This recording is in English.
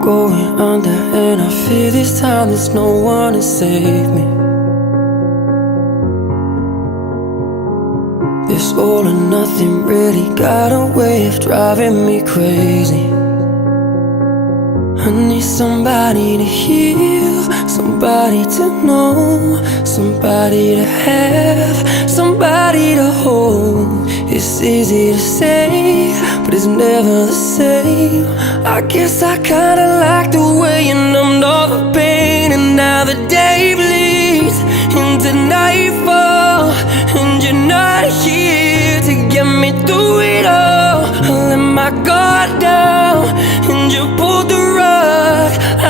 going under, and I fear this time there's no one to save me. This all or nothing really got a way of driving me crazy. I need somebody to heal, somebody to know, somebody to have, somebody to hold. It's easy to say, but it's never the same. I guess I kinda like the way you numbed all the pain, and now the day bleeds into nightfall, and you're not here to get me through it all. I let my guard down,